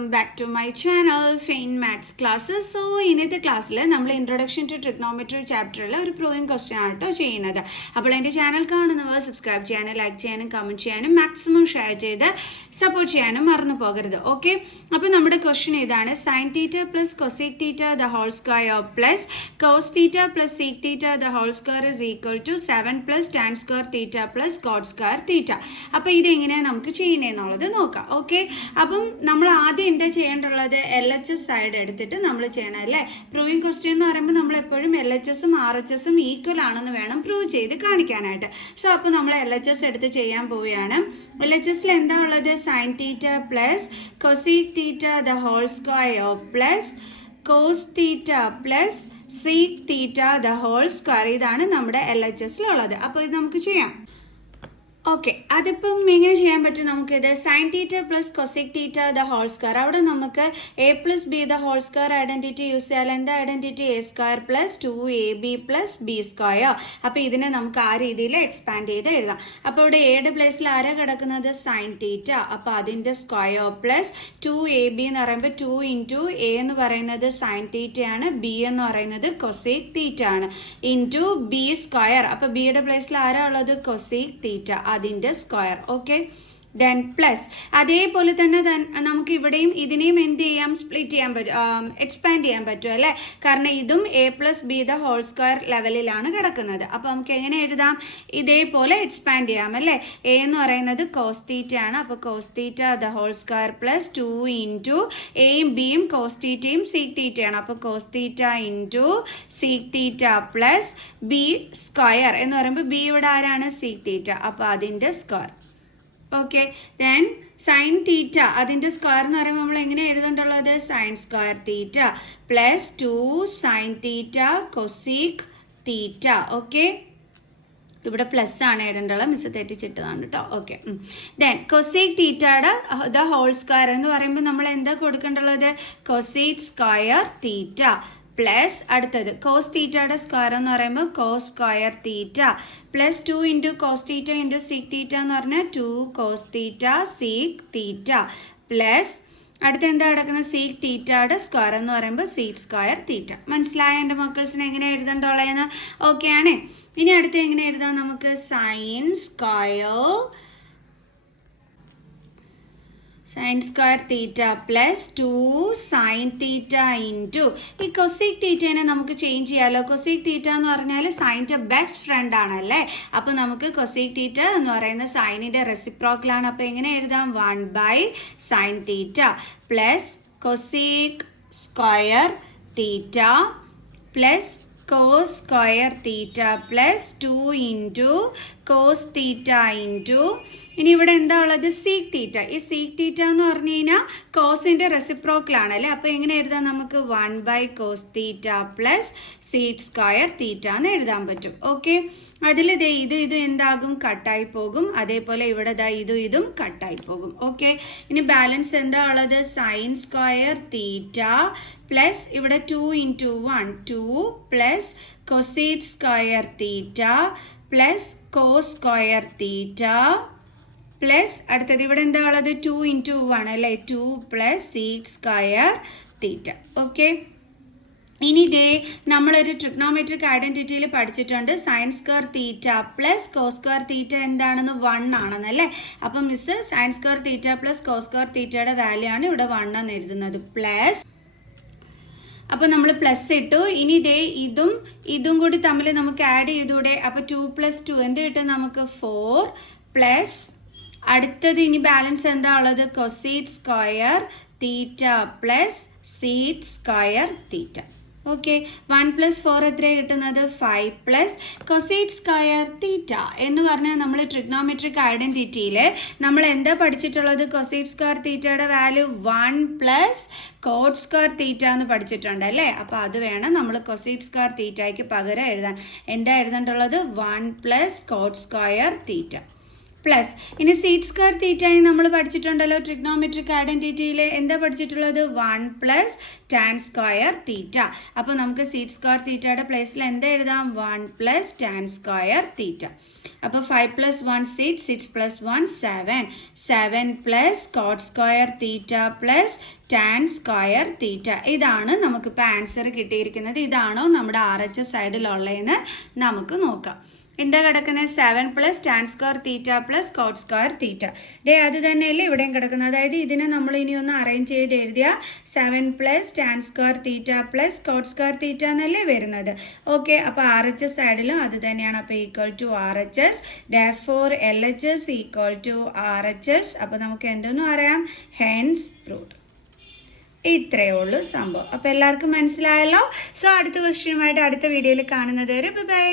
Welcome back to my channel fine maths classes. So ഇന്നത്തെ ക്ലാസ്സിൽ നമ്മൾ ഇൻട്രൊഡക്ഷൻ ടു ട്രിഗ്നോമെട്രി ചാപ്റ്ററിൽ ഒരു പ്രൂവിങ് ക്വസ്റ്റ്യൻ ആട്ടോ ചെയ്യുന്നത്. അപ്പോൾ എൻ്റെ ചാനൽ കാണുന്നവർ സബ്സ്ക്രൈബ് ചെയ്യാനും ലൈക്ക് ചെയ്യാനും കമൻറ്റ് ചെയ്യാനും മാക്സിമം ഷെയർ ചെയ്ത് സപ്പോർട്ട് ചെയ്യാനും മറന്നു പോകരുത്. ഓക്കെ, അപ്പോൾ നമ്മുടെ ക്വസ്റ്റ്യൻ ഇതാണ്: sine theta plus cosec theta the whole square plus cos theta plus sec theta the whole square is equal to 7 plus tan square theta plus cot square theta. അപ്പോൾ ഇതെങ്ങനെയാണ് നമുക്ക് ചെയ്യുന്നതെന്നുള്ളത് നോക്കാം. ഓക്കെ, അപ്പം നമ്മൾ ആദ്യം എന്താ ചെയ്യേണ്ടുള്ളത്? LHS സൈഡ് എടുത്തിട്ട് നമ്മൾ ചെയ്യണം അല്ലേ. പ്രൂവിങ് ക്വസ്റ്റ്യൻ എന്ന് പറയുമ്പോൾ നമ്മൾ എപ്പോഴും LHSഉം RHSഉം ഈക്വൽ ആണെന്ന് വേണം പ്രൂവ് ചെയ്ത് കാണിക്കാനായിട്ട്. സോ അപ്പോൾ നമ്മൾ LHS എടുത്ത് ചെയ്യാൻ പോവുകയാണ്. LHSൽ എന്താ ഉള്ളത്? Sine theta plus cosec theta the whole square plus cos theta plus sec theta the whole square. ഇതാണ് നമ്മുടെ LHSലുള്ളത്. അപ്പോൾ ഇത് നമുക്ക് ചെയ്യാം. ഓക്കെ, അതിപ്പം എങ്ങനെ ചെയ്യാൻ പറ്റും നമുക്കിത്? Sine theta plus cosec theta the whole square, അവിടെ നമുക്ക് A plus B the whole square identity use ചെയ്യാൻ. എന്താ identity? A square plus 2ab പ്ലസ് ബി സ്ക്വയർ. അപ്പോൾ ഇതിനെ നമുക്ക് ആ രീതിയിൽ എക്സ്പാൻഡ് ചെയ്ത് എഴുതാം. അപ്പോൾ ഇവിടെ എയുടെ പ്ലേസിൽ ആരാ കിടക്കുന്നത്? Sine theta. അപ്പോൾ അതിൻ്റെ സ്ക്വയർ പ്ലസ് 2ab എന്ന് പറയുമ്പോൾ 2 ഇൻറ്റു എ എന്ന് പറയുന്നത് സൈൻ തീറ്റയാണ്, ബി എന്ന് പറയുന്നത് കൊസീക് തീറ്റ ആണ്, ഇൻറ്റു ബി സ്ക്വയർ. അപ്പോൾ ബിയുടെ പ്ലേസിൽ ആരാ ഉള്ളത്? കൊസീക് തീറ്റ, അതിൻ്റെ സ്ക്വയർ. ഓക്കെ, ദെൻ പ്ലസ് അതേപോലെ തന്നെ നമുക്ക് ഇവിടെയും ഇതിനെയും എന്ത് ചെയ്യാം? സ്പ്ലിറ്റ് ചെയ്യാൻ പറ്റും, എക്സ്പാൻഡ് ചെയ്യാൻ പറ്റും അല്ലേ. കാരണം ഇതും A plus B the whole square ലെവലിലാണ് കിടക്കുന്നത്. അപ്പോൾ നമുക്ക് എങ്ങനെ എഴുതാം? ഇതേപോലെ എക്സ്പാൻഡ് ചെയ്യാം അല്ലേ. എ എന്ന് പറയുന്നത് കോസ് തീറ്റ ആണ്. അപ്പോൾ cos theta the whole square plus 2 into എയും ബിയും കോസ് തീറ്റയും സീക് തീറ്റയാണ്. അപ്പോൾ cos theta into sec theta plus B square എന്ന് പറയുമ്പോൾ ബി ഇവിടെ ആരാണ്? Sec theta. അപ്പോൾ അതിൻ്റെ square. Okay, then sine theta അതിൻ്റെ സ്ക്വയർ എന്ന് പറയുമ്പോൾ നമ്മൾ എങ്ങനെ എഴുതേണ്ടുള്ളത്? Sine square theta plus 2 sine theta cosec theta. ഓക്കെ, ഇവിടെ പ്ലസ് ആണ് എഴുതേണ്ടത്, മിസ് തെറ്റിച്ചിട്ടതാണ് കേട്ടോ. ഓക്കെ, ദെൻ കൊസീക് തീറ്റയുടെ ദ ഹോൾ സ്ക്വയർ എന്ന് പറയുമ്പോൾ നമ്മൾ എന്താ കൊടുക്കേണ്ടുള്ളത്? കൊസീക് സ്ക്വയർ തീറ്റ പ്ലസ് അടുത്തത് കോസ് തീറ്റയുടെ സ്ക്വയർ എന്ന് പറയുമ്പോൾ cos square theta plus 2 into cos theta into sec theta എന്ന് പറഞ്ഞാൽ 2 cos theta sec theta plus അടുത്ത് എന്താ കിടക്കുന്നത്? സീക് തീറ്റയുടെ സ്ക്വയർ എന്ന് പറയുമ്പോൾ സീക് സ്ക്വയർ തീറ്റ. മനസ്സിലായ എൻ്റെ മക്കൾസിനെ എങ്ങനെ എഴുതണ്ടോളേന്ന്? ഓക്കെ ആണ്. ഇനി അടുത്ത് എങ്ങനെ എഴുതാം നമുക്ക്? Sign square theta plus 2 sine theta into ഈ കൊസീക് തീറ്റേനെ നമുക്ക് ചേഞ്ച് ചെയ്യാമല്ലോ. കൊസീക് തീറ്റ എന്ന് പറഞ്ഞാൽ സൈൻ്റെ ബെസ്റ്റ് ഫ്രണ്ട് ആണല്ലേ. അപ്പോൾ നമുക്ക് കൊസീക് തീറ്റ എന്ന് പറയുന്ന സൈനിൻ്റെ റെസിപ്രോക്കലാണ്. അപ്പോൾ എങ്ങനെ എഴുതാം? 1 by sine theta plus cosec square theta plus cos square theta plus 2 into cos theta into ഇനി ഇവിടെ എന്താ ഉള്ളത്? Sec theta. ഈ സീക് തീറ്റ എന്ന് പറഞ്ഞു കഴിഞ്ഞാൽ കോസിൻ്റെ റെസിപ്രോക്കലാണ് അല്ലേ. അപ്പോൾ എങ്ങനെ എഴുതാം നമുക്ക്? 1 by cos theta plus sec square theta എന്ന് എഴുതാൻ പറ്റും. ഓക്കെ, അതിൽ ഇത് എന്താകും? കട്ടായി പോകും. അതേപോലെ ഇവിടെ ഇതും കട്ടായി പോകും. ഓക്കെ, ഇനി ബാലൻസ് എന്താ ഉള്ളത്? സൈൻ സ്ക്വയർ തീറ്റ പ്ലസ് ഇവിടെ 2 into 1 2 plus cosec square theta plus cos square theta plus അടുത്തത് ഇവിടെ എന്താ ഉള്ളത്? 2 ഇൻറ്റു 1 അല്ലേ, 2 plus sec square theta. Okay, ഇനി നമ്മളൊരു ട്രിഗ്നോമെട്രിക് ഐഡന്റിറ്റിയിൽ പഠിച്ചിട്ടുണ്ട്. Sine square theta plus cos square theta എന്താണെന്ന്? 1 ആണെന്നല്ലേ. അപ്പം മിസ് sine square theta plus cos square തീറ്റയുടെ വാല്യൂ ആണ് ഇവിടെ 1 എന്ന് എഴുതുന്നത്. പ്ലസ് അപ്പോൾ നമ്മൾ പ്ലസ് ഇട്ടു. ഇനി ഇതും കൂടി തമ്മിൽ നമുക്ക് ആഡ് ചെയ്തൂടെ? അപ്പോൾ 2 പ്ലസ് 2 എന്ത് കിട്ടും നമുക്ക്? 4 പ്ലസ് അടുത്തത് ഇനി ബാലൻസ് എന്താ ഉള്ളത്? Cosec square theta plus sec square theta. Okay, 1 plus 4 എത്രയാണ് കിട്ടുന്നത്? 5 പ്ലസ് കൊസീക് സ്ക്വയർ തീറ്റ എന്ന് പറഞ്ഞാൽ നമ്മൾ ട്രിഗ്നോമെട്രിക് ഐഡന്റിറ്റിയിൽ നമ്മൾ എന്താ പഠിച്ചിട്ടുള്ളത്? കൊസീക് സ്ക്വയർ തീറ്റയുടെ value 1 plus cot square theta എന്ന് പഠിച്ചിട്ടുണ്ട് അല്ലേ. അപ്പോൾ അത് വേണം നമ്മൾ കൊസീക് സ്ക്വയർ തീറ്റയ്ക്ക് പകരം എഴുതാൻ. എന്താ എഴുതേണ്ടുള്ളത്? 1 plus cot square theta plus ഇനി സീറ്റ് സ്ക്വയർ തീറ്റ നമ്മൾ പഠിച്ചിട്ടുണ്ടല്ലോ ട്രിഗ്നോമെട്രിക് ഐഡൻറ്റിറ്റിയിൽ എന്താ പഠിച്ചിട്ടുള്ളത് 1 പ്ലസ് ടാൻ സ്ക്വയർ തീറ്റ. അപ്പോൾ നമുക്ക് സീറ്റ് സ്ക്വയർ തീറ്റയുടെ പ്ലേസിൽ എന്താ എഴുതാം 1 പ്ലസ് ടാൻ സ്ക്വയർ തീറ്റ. അപ്പോൾ 5 plus 1 6, 6 plus 1 7, 7 plus cot square theta plus tan square തീറ്റ. ഇതാണ് നമുക്കിപ്പോൾ ആൻസർ കിട്ടിയിരിക്കുന്നത്. ഇതാണോ നമ്മുടെ RHS സൈഡിലുള്ളതെന്ന് നമുക്ക് നോക്കാം. എന്താ കിടക്കുന്നത് 7 plus tan square theta plus cot square തീറ്റ. അത് തന്നെയല്ലേ ഇവിടെയും കിടക്കുന്നത്. അതായത് ഇതിനെ നമ്മൾ ഇനി ഒന്ന് അറേഞ്ച് ചെയ്ത് എഴുതിയ 7 plus tan square theta plus cot square theta എന്നല്ലേ വരുന്നത്. ഓക്കെ, അപ്പോൾ RHS സൈഡിലും അത് തന്നെയാണ്. അപ്പോൾ equal to RHS, therefore LHS equal to RHS. അപ്പോൾ നമുക്ക് എന്തെന്നും അറിയാം, ഹെൻസ് പ്രൂവ്ഡ്. ഇത്രയേ ഉള്ളൂ സംഭവം. അപ്പോൾ എല്ലാവർക്കും മനസ്സിലായല്ലോ. സോ അടുത്ത ക്വസ്റ്റ്യനുമായിട്ട് അടുത്ത വീഡിയോയിൽ കാണുന്നത് വരെ ബൈ.